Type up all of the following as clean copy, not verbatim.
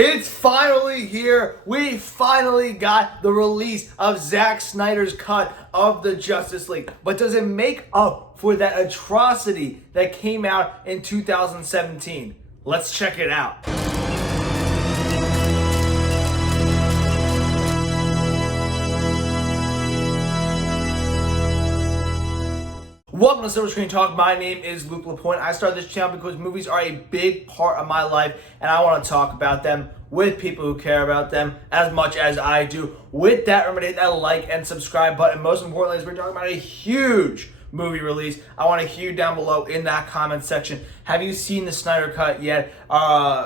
It's finally here. We finally got the release of Zack Snyder's cut of the Justice League. But does it make up for that atrocity that came out in 2017? Let's check it out. Welcome to Silver Screen Talk. My name is Luke LaPointe. I started this channel because movies are a big part of my life and I want to talk about them with people who care about them as much as I do. With that, remember to hit that like and subscribe button. Most importantly, as we're talking about a huge movie release, I want to hear down below in that comment section. Have you seen the Snyder Cut yet?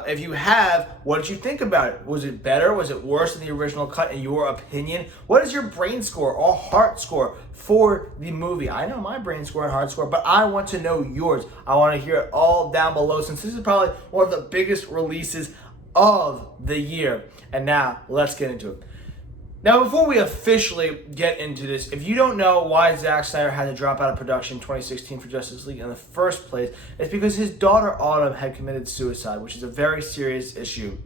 If you have, what did you think about it? Was it better? Was it worse than the original cut in your opinion? What is your brain score or heart score for the movie? I know my brain score and heart score, but I want to know yours. I want to hear it all down below since this is probably one of the biggest releases of the year. And now let's get into it. Now, before we officially get into this, if you don't know why Zack Snyder had to drop out of production in 2016 for Justice League in the first place, it's because his daughter Autumn had committed suicide, which is a very serious issue.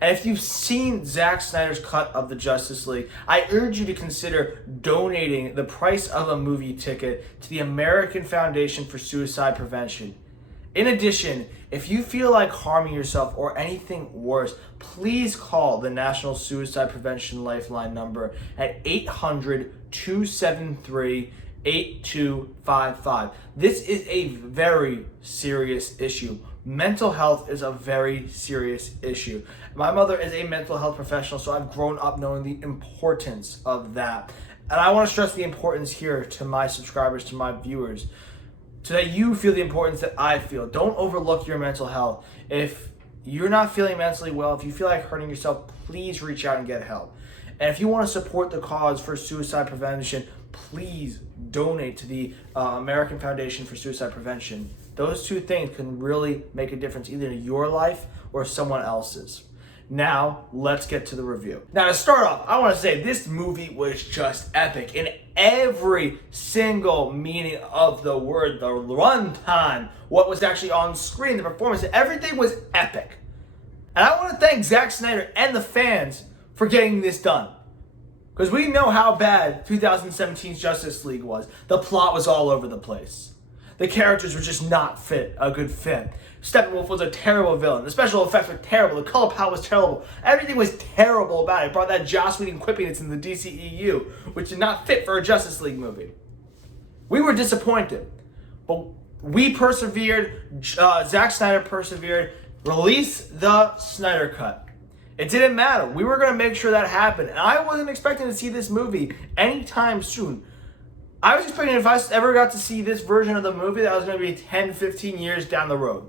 And if you've seen Zack Snyder's cut of the Justice League, I urge you to consider donating the price of a movie ticket to the American Foundation for Suicide Prevention. In addition, if you feel like harming yourself or anything worse, please call the National Suicide Prevention Lifeline number at 800-273-8255. This is a very serious issue. Mental health is a very serious issue. My mother is a mental health professional, so I've grown up knowing the importance of that. And I want to stress the importance here to my subscribers, to my viewers, so that you feel the importance that I feel. Don't overlook your mental health. If you're not feeling mentally well, if you feel like hurting yourself, please reach out and get help. And if you want to support the cause for suicide prevention, please donate to the American Foundation for Suicide Prevention. Those two things can really make a difference either in your life or someone else's. Now, let's get to the review. Now, to start off, I want to say this movie was just epic in every single meaning of the word. The runtime, what was actually on screen, the performance, everything was epic. And I want to thank Zack Snyder and the fans for getting this done. Because we know how bad 2017's Justice League was. The plot was all over the place. The characters were just not a good fit. Steppenwolf was a terrible villain. The special effects were terrible. The color palette was terrible. Everything was terrible about it. It brought that Joss Whedon quippiness in the DCEU, which did not fit for a Justice League movie. We were disappointed, but we persevered. Zack Snyder persevered. Release the Snyder Cut. It didn't matter. We were going to make sure that happened, and I wasn't expecting to see this movie anytime soon. I was expecting if I ever got to see this version of the movie, that was going to be 10, 15 years down the road.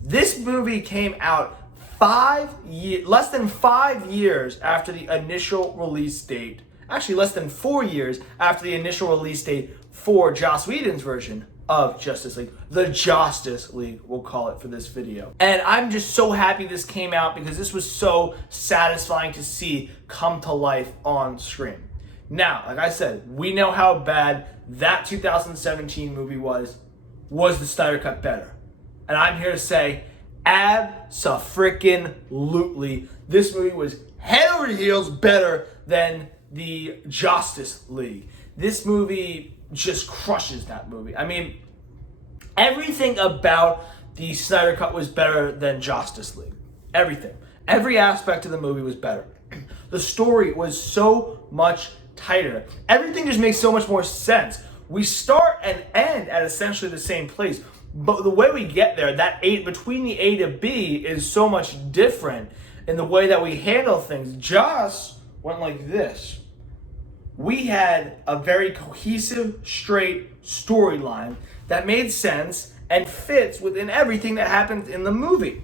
This movie came out less than 5 years after the initial release date. Actually, less than 4 years after the initial release date for Joss Whedon's version of Justice League. The Justice League, we'll call it for this video. And I'm just so happy this came out because this was so satisfying to see come to life on screen. Now, like I said, we know how bad that 2017 movie was. Was the Snyder Cut better? And I'm here to say, abso-freaking-lutely, this movie was head over heels better than the Justice League. This movie just crushes that movie. I mean, everything about the Snyder Cut was better than Justice League. Everything. Every aspect of the movie was better. The story was so much tighter. Everything just makes so much more sense. We start and end at essentially the same place, but the way we get there, between the A to B, is so much different in the way that we handle things. Joss went like this. We had a very cohesive, straight storyline that made sense and fits within everything that happens in the movie.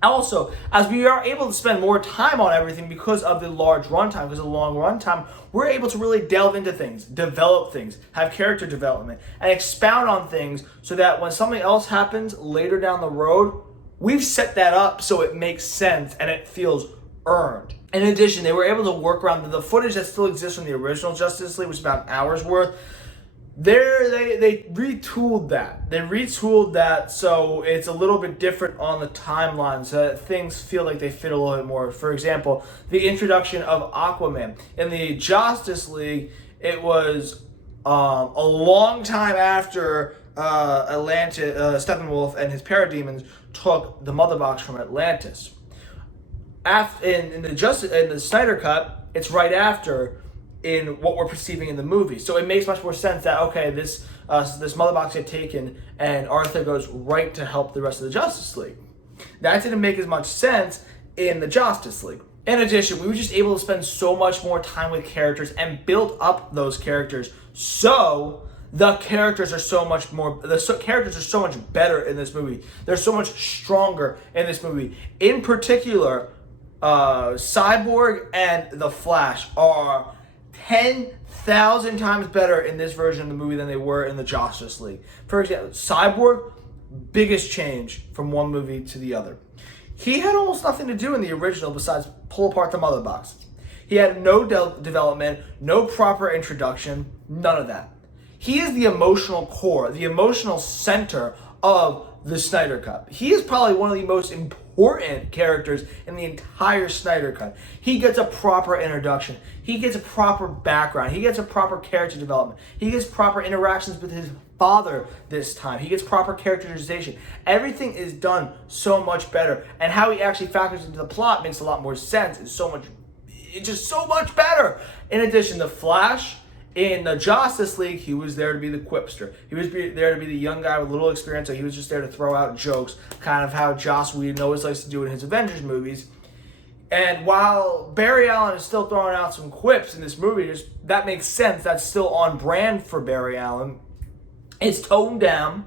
Also, as we are able to spend more time on everything because of the large runtime, because of the long runtime, we're able to really delve into things, develop things, have character development, and expound on things so that when something else happens later down the road, we've set that up so it makes sense and it feels earned. In addition, they were able to work around the footage that still exists from the original Justice League, which is about an hour's worth. They retooled that. They retooled that so it's a little bit different on the timeline, so that things feel like they fit a little bit more. For example, the introduction of Aquaman in the Justice League. It was a long time after Steppenwolf and his parademons took the Mother Box from Atlantis. In the Snyder cut, it's right after in what we're perceiving in the movie. So it makes much more sense that, okay, this Mother Box get taken and Arthur goes right to help the rest of the Justice League. That didn't make as much sense in the Justice League. In addition, we were just able to spend so much more time with characters and build up those characters, so the characters are so much better in this movie. They're so much stronger in this movie. In particular, Cyborg and the Flash are 10,000 times better in this version of the movie than they were in the Justice League. For example, Cyborg, biggest change from one movie to the other. He had almost nothing to do in the original besides pull apart the Mother Box. He had no development, no proper introduction, none of that. He is the emotional core, the emotional center of the Snyder Cut. He is probably one of the most important characters in the entire Snyder Cut. He gets a proper introduction. He gets a proper background. He gets a proper character development. He gets proper interactions with his father this time. He gets proper characterization. Everything is done so much better. And how he actually factors into the plot makes a lot more sense. It's just so much better. In addition, the Flash, in the Justice League, he was there to be the quipster. He was there to be the young guy with little experience, so he was just there to throw out jokes, kind of how Joss Whedon always likes to do in his Avengers movies. And while Barry Allen is still throwing out some quips in this movie, that makes sense. That's still on brand for Barry Allen. It's toned down.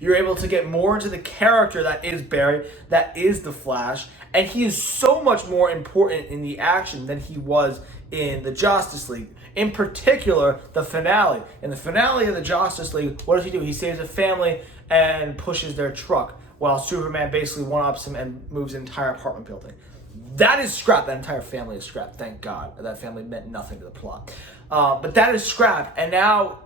You're able to get more into the character that is Barry, that is the Flash, and he is so much more important in the action than he was in the Justice League. In particular, the finale. In the finale of the Justice League, what does he do? He saves a family and pushes their truck, while Superman basically one-ups him and moves an entire apartment building. That is scrapped. That entire family is scrapped. Thank God. That family meant nothing to the plot. But that is scrapped, and now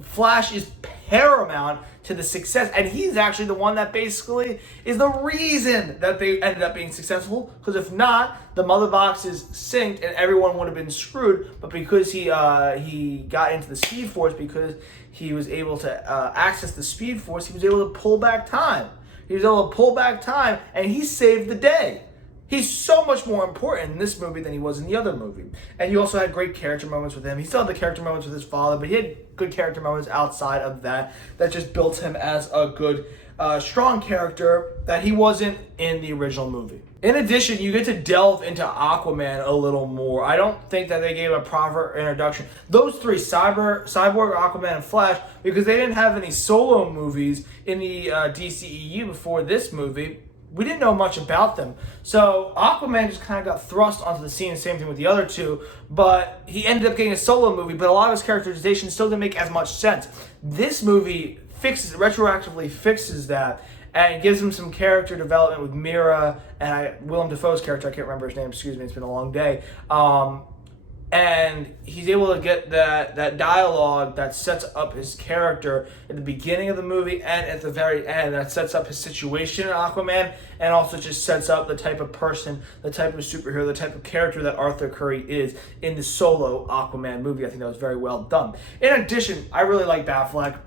Flash is paramount to the success, and he's actually the one that basically is the reason that they ended up being successful, because if not, the Mother Box is synced and everyone would have been screwed. But because he got into the Speed Force, because he was able to access the Speed Force, he was able to pull back time. He was able to pull back time, and he saved the day. He's so much more important in this movie than he was in the other movie. And you also had great character moments with him. He still had the character moments with his father, but he had good character moments outside of that just built him as a good, strong character that he wasn't in the original movie. In addition, you get to delve into Aquaman a little more. I don't think that they gave a proper introduction. Those three, Cyborg, Aquaman, and Flash, because they didn't have any solo movies in the DCEU before this movie, we didn't know much about them. So Aquaman just kind of got thrust onto the scene, same thing with the other two, but he ended up getting a solo movie, but a lot of his characterization still didn't make as much sense. This movie retroactively fixes that, and gives him some character development with Mira and Willem Dafoe's character. I can't remember his name, excuse me, it's been a long day. And he's able to get that dialogue that sets up his character at the beginning of the movie and at the very end. That sets up his situation in Aquaman, and also just sets up the type of person, the type of superhero, the type of character that Arthur Curry is in the solo Aquaman movie. I think that was very well done. In addition, I really like Batfleck.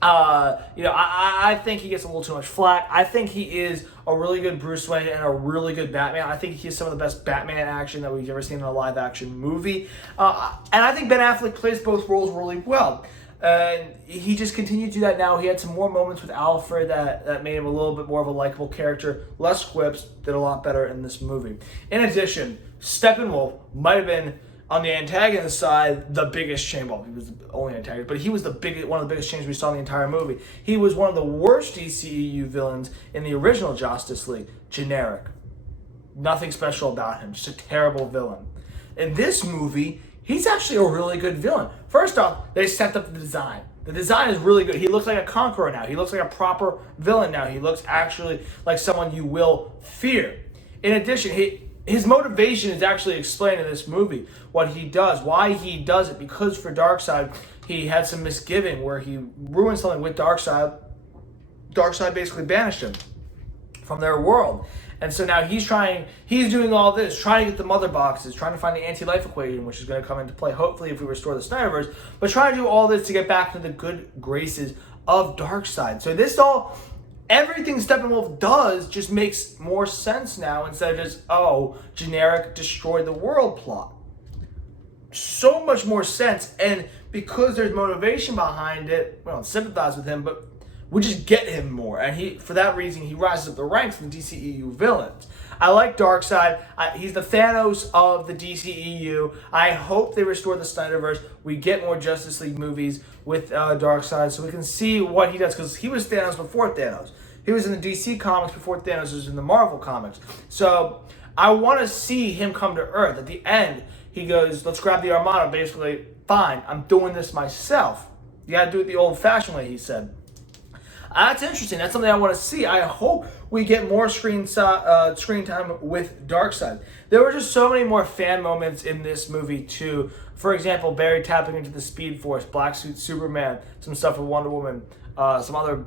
I think he gets a little too much flack. I think he is a really good Bruce Wayne and a really good Batman. I think he's some of the best Batman action that we've ever seen in a live action movie. And I think Ben Affleck plays both roles really well. And he just continued to do that now. He had some more moments with Alfred that made him a little bit more of a likable character. Less quips, did a lot better in this movie. In addition, Steppenwolf might have been, on the antagonist side, the biggest change. Well, he was the only antagonist, but he was one of the biggest changes we saw in the entire movie. He was one of the worst DCEU villains in the original Justice League. Generic. Nothing special about him. Just a terrible villain. In this movie, he's actually a really good villain. First off, they set up the design. The design is really good. He looks like a conqueror now. He looks like a proper villain now. He looks actually like someone you will fear. In addition, his motivation is actually explained in this movie. What he does, why he does it, because for Darkseid, he had some misgiving where he ruined something with Darkseid. Darkseid basically banished him from their world. And so now he's doing all this, trying to get the mother boxes, trying to find the anti-life equation, which is going to come into play, hopefully, if we restore the Snyderverse, but trying to do all this to get back to the good graces of Darkseid. So everything Steppenwolf does just makes more sense now instead of just, generic destroy the world plot. So much more sense, and because there's motivation behind it, we don't sympathize with him, but we just get him more, and for that reason, he rises up the ranks in the DCEU villains. I like Darkseid. He's the Thanos of the DCEU. I hope they restore the Snyderverse. We get more Justice League movies with Darkseid, so we can see what he does, because he was Thanos before Thanos. He was in the DC comics before Thanos was in the Marvel comics. So I want to see him come to Earth. At the end, he goes, let's grab the Armada. Basically, fine, I'm doing this myself. You got to do it the old-fashioned way, he said. That's interesting. That's something I want to see. I hope we get more screen time with Darkseid. There were just so many more fan moments in this movie, too. For example, Barry tapping into the Speed Force, Black Suit Superman, some stuff with Wonder Woman, some other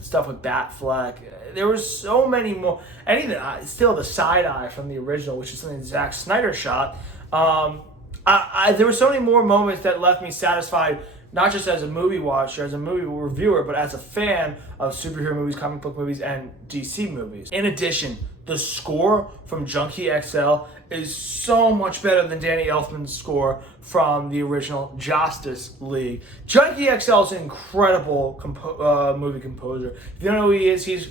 stuff with Batfleck. There was so many more. And even still the side eye from the original, which is something Zack Snyder shot. There were so many more moments that left me satisfied, not just as a movie watcher, as a movie reviewer, but as a fan of superhero movies, comic book movies, and DC movies. In addition, the score from Junkie XL is so much better than Danny Elfman's score from the original Justice League. Junkie XL is an incredible movie composer. If you don't know who he is, he's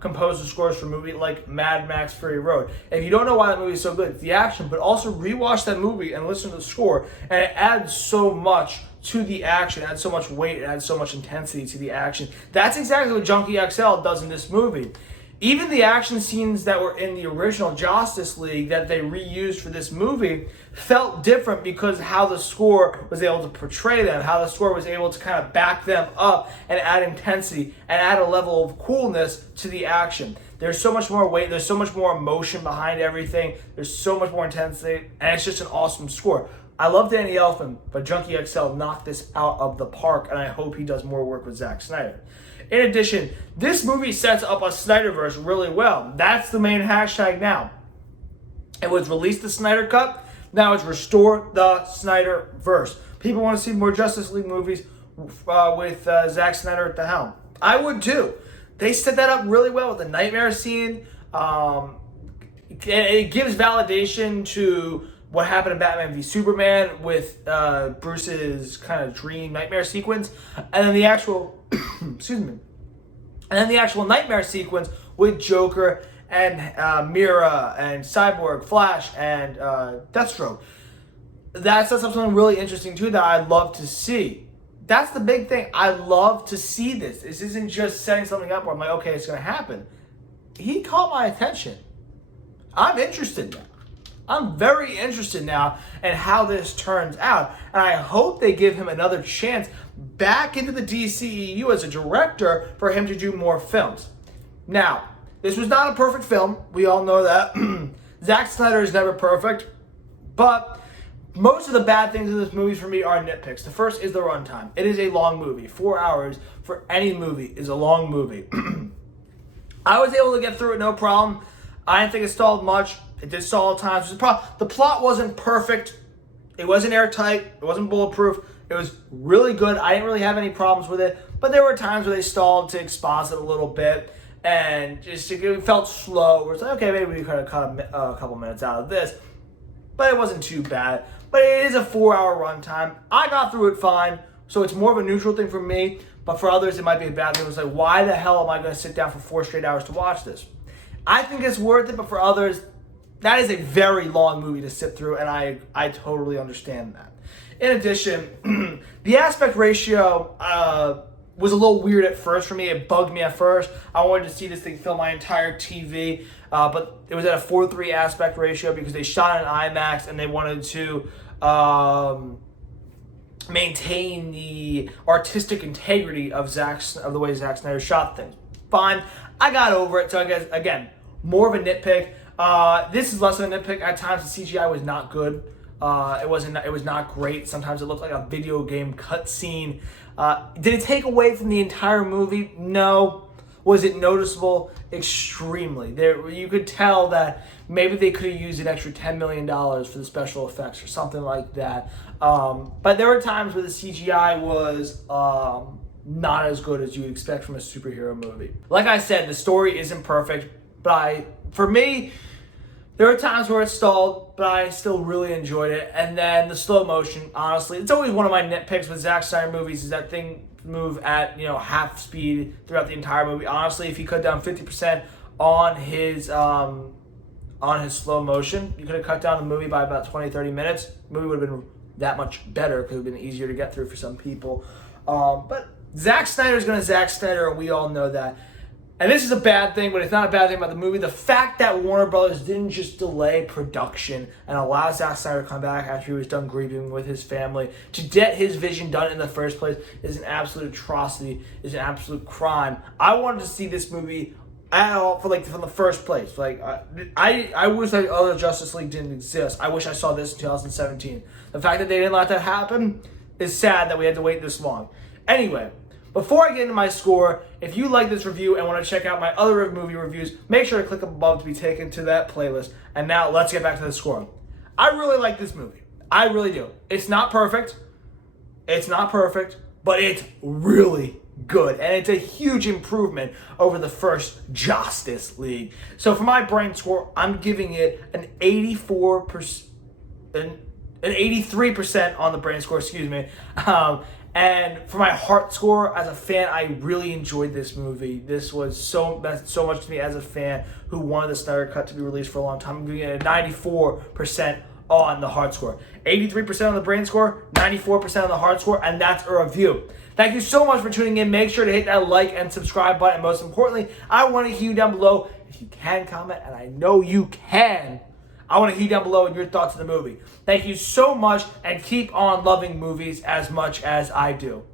composed the scores for movies like Mad Max Fury Road. If you don't know why that movie is so good, it's the action, but also rewatch that movie and listen to the score, and it adds so much to the action, it adds so much weight, it adds so much intensity to the action. That's exactly what Junkie XL does in this movie. Even the action scenes that were in the original Justice League that they reused for this movie felt different because how the score was able to portray them, how the score was able to kind of back them up and add intensity and add a level of coolness to the action. There's so much more weight, there's so much more emotion behind everything, there's so much more intensity, and it's just an awesome score. I love Danny Elfman, but Junkie XL knocked this out of the park, and I hope he does more work with Zack Snyder. In addition, this movie sets up a Snyderverse really well. That's the main hashtag now. It was release the Snyder Cut. Now it's restore the Snyderverse. People want to see more Justice League movies with Zack Snyder at the helm. I would too. They set that up really well with the nightmare scene. It gives validation to what happened in Batman v Superman with Bruce's kind of dream nightmare sequence, and then the actual nightmare sequence with Joker and Mira and Cyborg, Flash, and Deathstroke. That sets up something really interesting too that I'd love to see. That's the big thing. I love to see this. This isn't just setting something up where I'm like, okay, it's going to happen. He caught my attention. I'm interested now. I'm very interested now in how this turns out, and I hope they give him another chance back into the DCEU as a director for him to do more films. Now, this was not a perfect film. We all know that. Zack Snyder is never perfect, but most of the bad things in this movie for me are nitpicks. The first is the runtime. It is a long movie. 4 hours for any movie is a long movie. I was able to get through it no problem. I didn't think it stalled much. It did stall at times. The plot wasn't perfect. It wasn't airtight. It wasn't bulletproof. It was really good. I didn't really have any problems with it. But there were times where they stalled to exposit a little bit. And just it felt slow. Where it's like, okay, maybe we could have cut a couple minutes out of this. But it wasn't too bad. But it is a 4-hour runtime. I got through it fine. So it's more of a neutral thing for me. But for others, it might be a bad thing. It's like, why the hell am I going to sit down for 4 straight hours to watch this? I think it's worth it. But for others, that is a very long movie to sit through, and I totally understand that. In addition, the aspect ratio was a little weird at first for me. It bugged me at first. I wanted to see this thing fill my entire TV, but it was at a 4:3 aspect ratio because they shot in IMAX and they wanted to maintain the artistic integrity of the way Zack Snyder shot things. Fine. I got over it, so I guess, again, more of a nitpick. This is less of a nitpick. At times, the CGI was not good. It was not great. Sometimes it looked like a video game cutscene. Did it take away from the entire movie? No. Was it noticeable? Extremely. You could tell that maybe they could have used an extra $10 million for the special effects or something like that. But there were times where the CGI was not as good as you would expect from a superhero movie. Like I said, the story isn't perfect, but for me, there are times where it stalled, but I still really enjoyed it. And then the slow motion, honestly, it's always one of my nitpicks with Zack Snyder movies, is that thing move at half speed throughout the entire movie. Honestly, if he cut down 50% on his slow motion, you could have cut down the movie by about 20-30 minutes. The movie would have been that much better because it would have been easier to get through for some people. But Zack Snyder is going to Zack Snyder, and we all know that. And this is a bad thing, but it's not a bad thing about the movie. The fact that Warner Brothers didn't just delay production and allow Zack Snyder to come back after he was done grieving with his family to get his vision done in the first place is an absolute atrocity, is an absolute crime. I wanted to see this movie at all from the first place. I wish that other Justice League didn't exist. I wish I saw this in 2017. The fact that they didn't let that happen is sad that we had to wait this long. Anyway, before I get into my score, if you like this review and want to check out my other movie reviews, make sure to click above to be taken to that playlist. And now let's get back to the score. I really like this movie. I really do. It's not perfect. But it's really good. And it's a huge improvement over the first Justice League. So for my brain score, I'm giving it an 84%, an 83% on the brain score, excuse me. And for my heart score, as a fan, I really enjoyed this movie. This was meant so much to me as a fan who wanted the Snyder Cut to be released for a long time. I'm giving it a 94% on the heart score. 83% on the brain score, 94% on the heart score, and that's a review. Thank you so much for tuning in. Make sure to hit that like and subscribe button. Most importantly, I want to hear you down below. If you can comment, and I know you can, I want to hear down below your thoughts of the movie. Thank you so much, and keep on loving movies as much as I do.